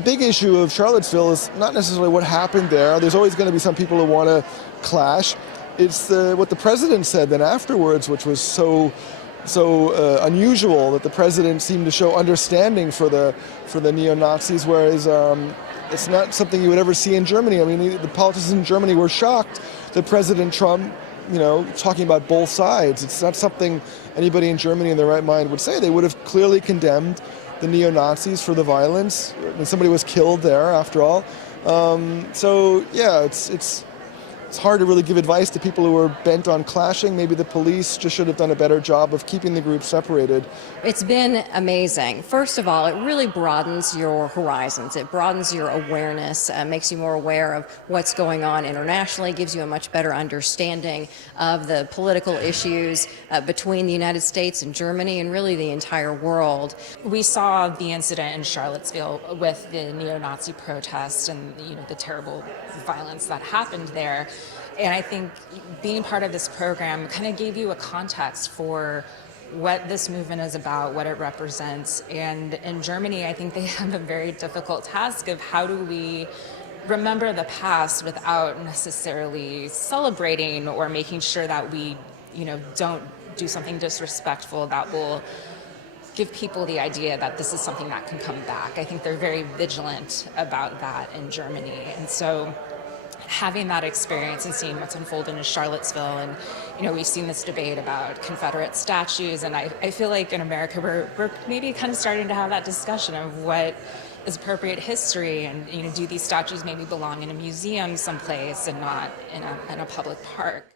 the big issue of Charlottesville is not necessarily what happened there. There's always going to be some people who want to clash. It's what the president said then afterwards, which was so unusual, that the president seemed to show understanding for the neo-Nazis, whereas it's not something you would ever see in Germany. I mean, the politicians in Germany were shocked that President Trump, talking about both sides. It's not something anybody in Germany in their right mind would say. They would have clearly condemned the neo-Nazis for the violence. I mean, somebody was killed there, after all. So yeah, it's hard to really give advice to people who are bent on clashing. Maybe the police just should have done a better job of keeping the groups separated. It's been amazing. First of all, it really broadens your horizons. It broadens your awareness, makes you more aware of what's going on internationally, gives you a much better understanding of the political issues between the United States and Germany and really the entire world. We saw the incident in Charlottesville with the neo-Nazi protests and the terrible violence that happened there. And I think being part of this program kind of gave you a context for what this movement is about, what it represents. And in Germany, I think they have a very difficult task of how do we remember the past without necessarily celebrating or making sure that we, don't do something disrespectful that will give people the idea that this is something that can come back. I think they're very vigilant about that in Germany. And so having that experience and seeing what's unfolding in Charlottesville, and we've seen this debate about Confederate statues, and I feel like in America we're maybe kind of starting to have that discussion of what is appropriate history, and do these statues maybe belong in a museum someplace and not in a public park.